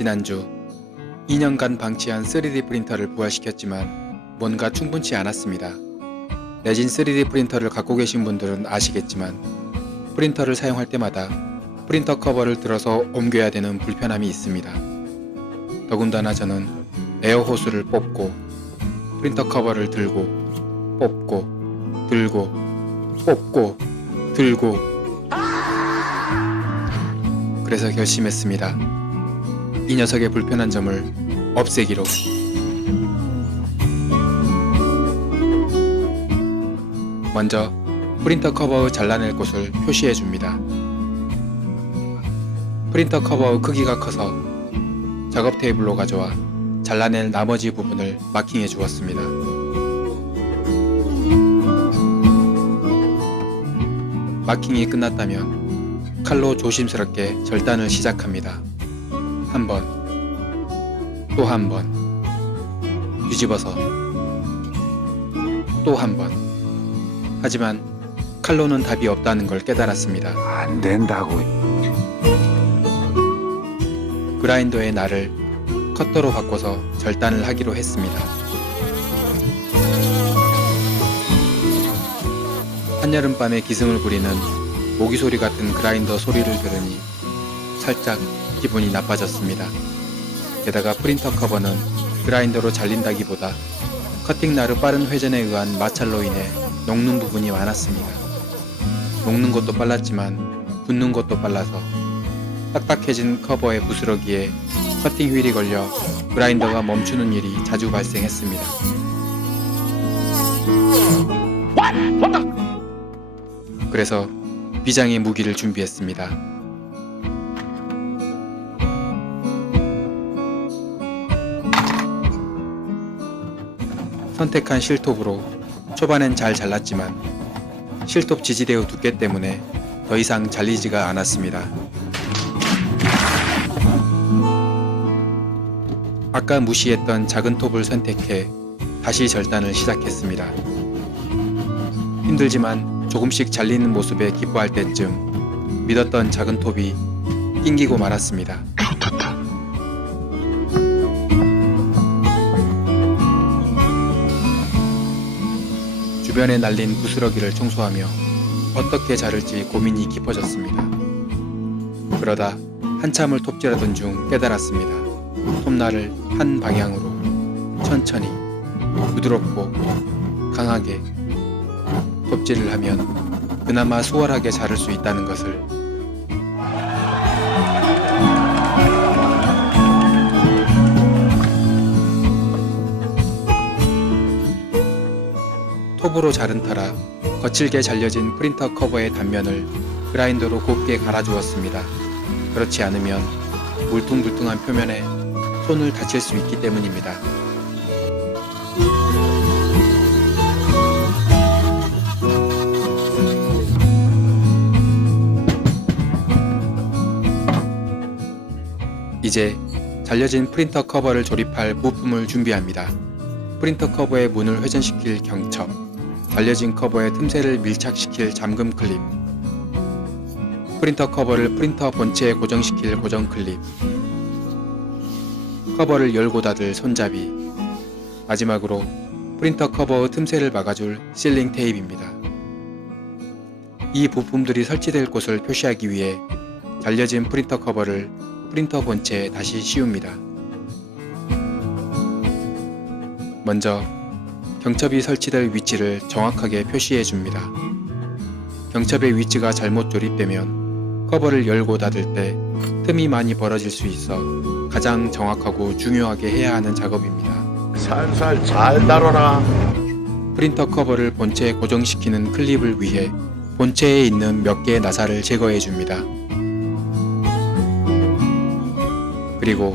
지난주 2년간 방치한 3D 프린터를 부활시켰지만 뭔가 충분치 않았습니다. 레진 3D 프린터를 갖고 계신 분들은 아시겠지만 프린터를 사용할 때마다 프린터 커버를 들어서 옮겨야 되는 불편함이 있습니다. 더군다나 저는 에어 호스를 뽑고 프린터 커버를 들고 뽑고 들고 뽑고 들고 그래서 결심했습니다. 이 녀석의 불편한 점을 없애기로. 먼저 프린터 커버의 잘라낼 곳을 표시해 줍니다. 프린터 커버의 크기가 커서 작업 테이블로 가져와 잘라낼 나머지 부분을 마킹해 주었습니다. 마킹이 끝났다면 칼로 조심스럽게 절단을 시작합니다. 한 번, 또 한 번, 뒤집어서, 또 한 번. 하지만 칼로는 답이 없다는 걸 깨달았습니다. 안 된다고. 그라인더의 날을 커터로 바꿔서 절단을 하기로 했습니다. 한여름밤에 기승을 부리는 모기 소리 같은 그라인더 소리를 들으니 살짝 기분이 나빠졌습니다. 게다가 프린터 커버는 그라인더로 잘린다기보다 커팅날의 빠른 회전에 의한 마찰로 인해 녹는 부분이 많았습니다. 녹는 것도 빨랐지만 굳는 것도 빨라서 딱딱해진 커버의 부스러기에 커팅 휠이 걸려 그라인더가 멈추는 일이 자주 발생했습니다. 그래서 비장의 무기를 준비했습니다. 선택한 실톱으로 초반엔 잘 잘랐지만 실톱 지지대의 두께 때문에 더 이상 잘리지가 않았습니다. 아까 무시했던 작은 톱을 선택해 다시 절단을 시작했습니다. 힘들지만 조금씩 잘리는 모습에 기뻐할 때쯤 믿었던 작은 톱이 낑기고 말았습니다. 주변에 날린 부스러기를 청소하며 어떻게 자를지 고민이 깊어졌습니다. 그러다 한참을 톱질하던 중 깨달았습니다. 톱날을 한 방향으로 천천히 부드럽고 강하게 톱질을 하면 그나마 수월하게 자를 수 있다는 것을. 톱으로 자른 터라 거칠게 잘려진 프린터 커버의 단면을 그라인더로 곱게 갈아주었습니다. 그렇지 않으면 물퉁물퉁한 표면에 손을 다칠 수 있기 때문입니다. 이제 잘려진 프린터 커버를 조립할 부품을 준비합니다. 프린터 커버의 문을 회전시킬 경첩, 잘려진 커버의 틈새를 밀착시킬 잠금 클립, 프린터 커버를 프린터 본체에 고정시킬 고정 클립, 커버를 열고 닫을 손잡이, 마지막으로 프린터 커버의 틈새를 막아줄 실링 테이프입니다. 이 부품들이 설치될 곳을 표시하기 위해 잘려진 프린터 커버를 프린터 본체에 다시 씌웁니다. 먼저 경첩이 설치될 위치를 정확하게 표시해 줍니다. 경첩의 위치가 잘못 조립되면 커버를 열고 닫을 때 틈이 많이 벌어질 수 있어 가장 정확하고 중요하게 해야 하는 작업입니다. 살살 잘 다뤄라. 프린터 커버를 본체에 고정시키는 클립을 위해 본체에 있는 몇 개의 나사를 제거해 줍니다. 그리고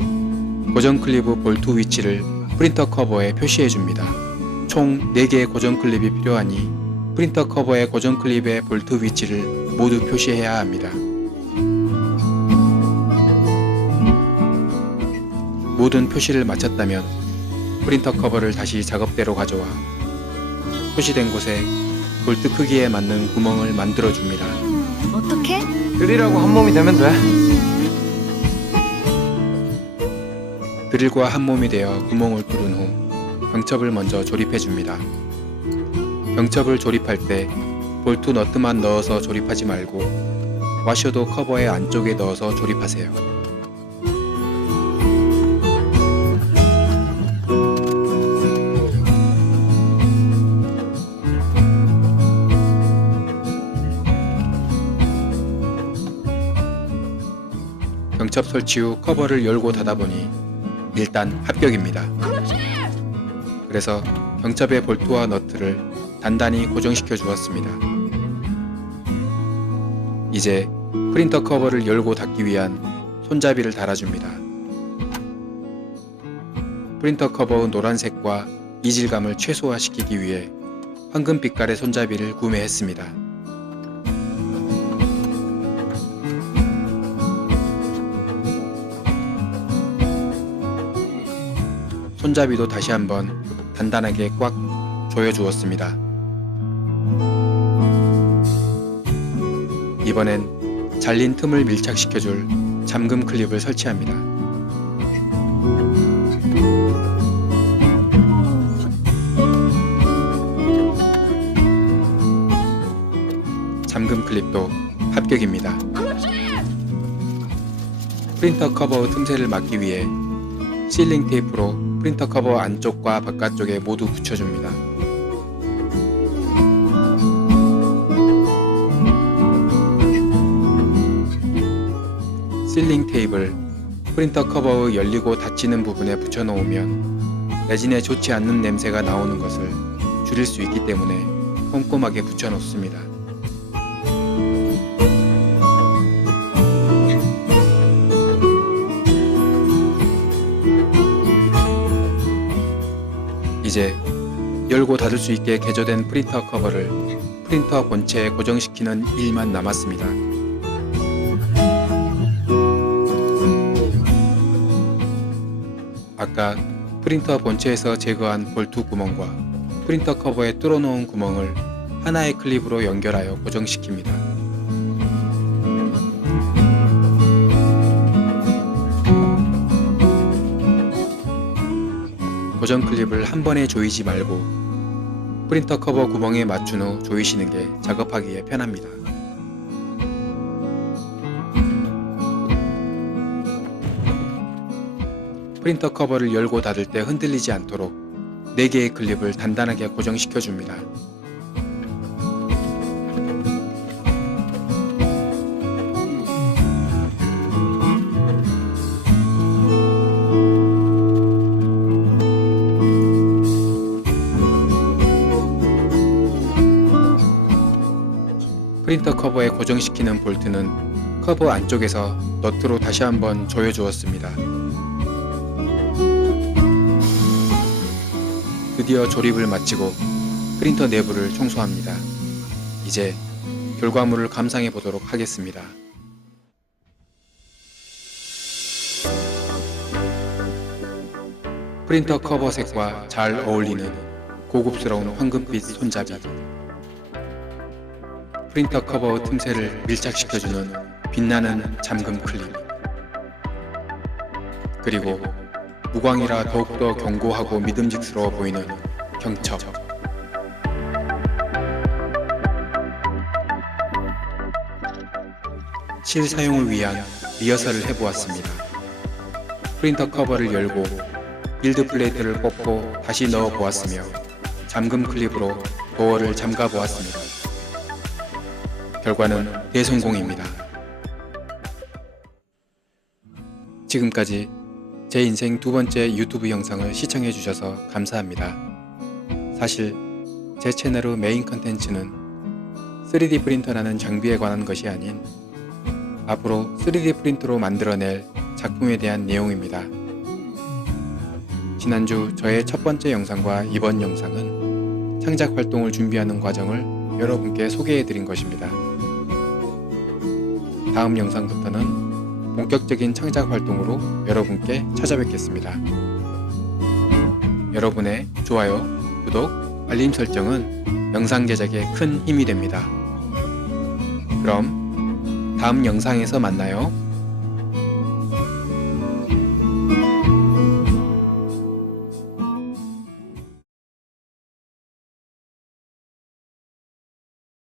고정 클립의 볼트 위치를 프린터 커버에 표시해 줍니다. 총 4개의 고정 클립이 필요하니 프린터 커버의 고정 클립의 볼트 위치를 모두 표시해야 합니다. 모든 표시를 마쳤다면 프린터 커버를 다시 작업대로 가져와 표시된 곳에 볼트 크기에 맞는 구멍을 만들어 줍니다. 어떻게? 그리라고 한 몸이 되면 돼. 드릴과 한 몸이 되어 구멍을 뚫은 후 병첩을 먼저 조립해 줍니다. 병첩을 조립할 때 볼트 너트만 넣어서 조립하지 말고 와셔도 커버의 안쪽에 넣어서 조립하세요. 병첩 설치 후 커버를 열고 닫아보니 일단 합격입니다. 그래서 병첩의 볼트와 너트를 단단히 고정시켜 주었습니다. 이제 프린터 커버를 열고 닫기 위한 손잡이를 달아줍니다. 프린터 커버의 노란색과 이질감을 최소화시키기 위해 황금 빛깔의 손잡이를 구매했습니다. 손잡이도 다시 한번 단단하게 꽉 조여주었습니다. 이번엔 잘린 틈을 밀착시켜줄 잠금 클립을 설치합니다. 잠금 클립도 합격입니다. 프린터 커버의 틈새를 막기 위해 실링 테이프로 프린터 커버 안쪽과 바깥쪽에 모두 붙여줍니다. 실링 테이프를 프린터 커버의 열리고 닫히는 부분에 붙여 놓으면 레진에 좋지 않는 냄새가 나오는 것을 줄일 수 있기 때문에 꼼꼼하게 붙여 놓습니다. 이제 열고 닫을 수 있게 개조된 프린터 커버를 프린터 본체에 고정시키는 일만 남았습니다. 아까 프린터 본체에서 제거한 볼트 구멍과 프린터 커버에 뚫어놓은 구멍을 하나의 클립으로 연결하여 고정시킵니다. 고정 클립을 한 번에 조이지 말고 프린터 커버 구멍에 맞춘 후 조이시는 게 작업하기에 편합니다. 프린터 커버를 열고 닫을 때 흔들리지 않도록 4개의 클립을 단단하게 고정시켜 줍니다. 프린터 커버에 고정시키는 볼트는 커버 안쪽에서 너트로 다시 한번 조여 주었습니다. 드디어 조립을 마치고 프린터 내부를 청소합니다. 이제 결과물을 감상해 보도록 하겠습니다. 프린터 커버 색과 잘 어울리는 고급스러운 황금빛 손잡이, 프린터 커버 틈새를 밀착시켜주는 빛나는 잠금 클립, 그리고 무광이라 더욱더 견고하고 믿음직스러워 보이는 경첩. 실사용을 위한 리허설을 해보았습니다. 프린터 커버를 열고 빌드 플레이트를 뽑고 다시 넣어 보았으며 잠금 클립으로 도어를 잠가 보았습니다. 결과는 대성공입니다. 지금까지 제 인생 2번째 유튜브 영상을 시청해 주셔서 감사합니다. 사실 제 채널의 메인 컨텐츠는 3D 프린터라는 장비에 관한 것이 아닌 앞으로 3D 프린터로 만들어낼 작품에 대한 내용입니다. 지난주 저의 첫 번째 영상과 이번 영상은 창작 활동을 준비하는 과정을 여러분께 소개해 드린 것입니다. 다음 영상부터는 본격적인 창작 활동으로 여러분께 찾아뵙겠습니다. 여러분의 좋아요, 구독, 알림 설정은 영상 제작에 큰 힘이 됩니다. 그럼 다음 영상에서 만나요.